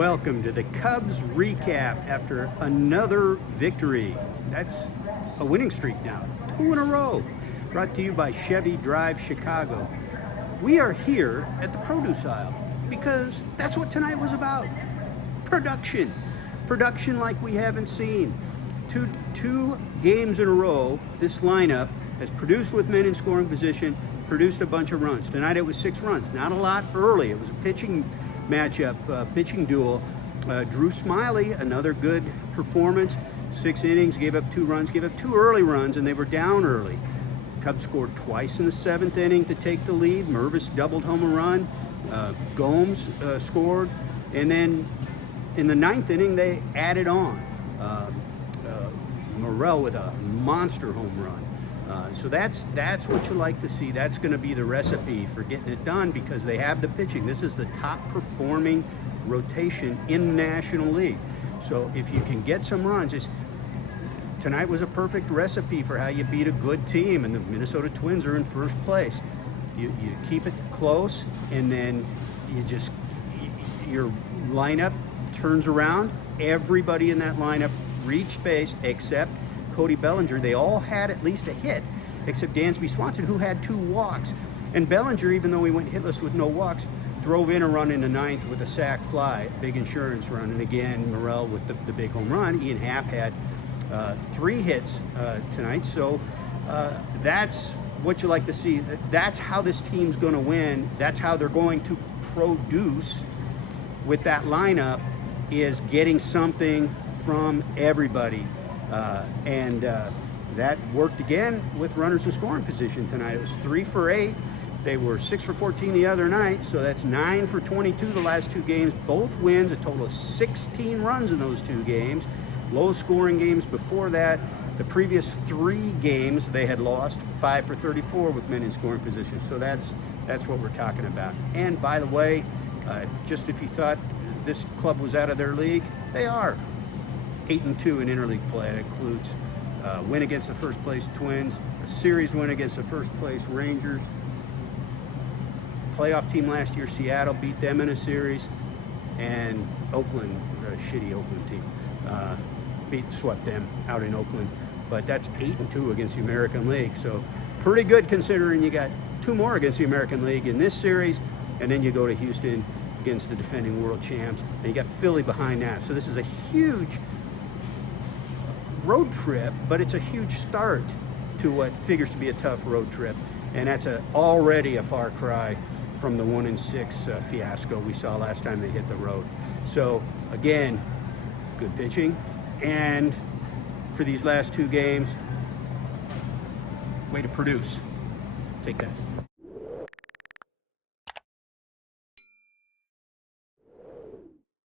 Welcome to the Cubs recap after another victory. That's a winning streak now, 2 in a row. Brought to you by Chevy Drive Chicago. We are here at the produce aisle because that's what tonight was about. Production. Production like we haven't seen. Two games in a row, this lineup has produced with men in scoring position, produced a bunch of runs. Tonight it was 6 runs, not a lot early. It was a pitching matchup, pitching duel. Drew Smiley, another good performance. 6 innings, gave up 2 runs, gave up 2 early runs, and they were down early. Cubs scored twice in the 7th inning to take the lead. Mervis doubled home a run. Gomes scored. And then in the 9th inning, they added on. Morel with a monster home run. So that's what you like to see. That's going to be the recipe for getting it done because they have the pitching. This is the top performing rotation in the National League. So if you can get some runs, tonight was a perfect recipe for how you beat a good team, and the Minnesota Twins are in first place. You keep it close, and then your lineup turns around. Everybody in that lineup reached base except Cody Bellinger. They all had at least a hit, except Dansby Swanson, who had 2 walks. And Bellinger, even though he went hitless with no walks, drove in a run in the 9th with a sac fly, big insurance run. And again, Morel with the big home run. Ian Happ had 3 hits tonight. So that's what you like to see. That's how this team's going to win. That's how they're going to produce with that lineup, is getting something from everybody. That worked again with runners in scoring position tonight. It was 3 for 8. They were 6 for 14 the other night, so that's 9 for 22 the last 2 games. Both wins, a total of 16 runs in those 2 games. Low scoring games before that. The previous 3 games they had lost, 5 for 34 with men in scoring position. So that's what we're talking about. And by the way, just if you thought this club was out of their league, they are. 8-2 in interleague play. That includes a win against the first place Twins, a series win against the first place Rangers. Playoff team last year, Seattle, beat them in a series, and Oakland, a shitty Oakland team, swept them out in Oakland. But that's 8-2 against the American League, so pretty good considering you got 2 more against the American League in this series, and then you go to Houston against the defending world champs, and you got Philly behind that. So this is a huge road trip, but it's a huge start to what figures to be a tough road trip, and that's already a far cry from the 1-6 fiasco we saw last time they hit the road. So again, good pitching, and for these last 2 games, way to produce. Take that.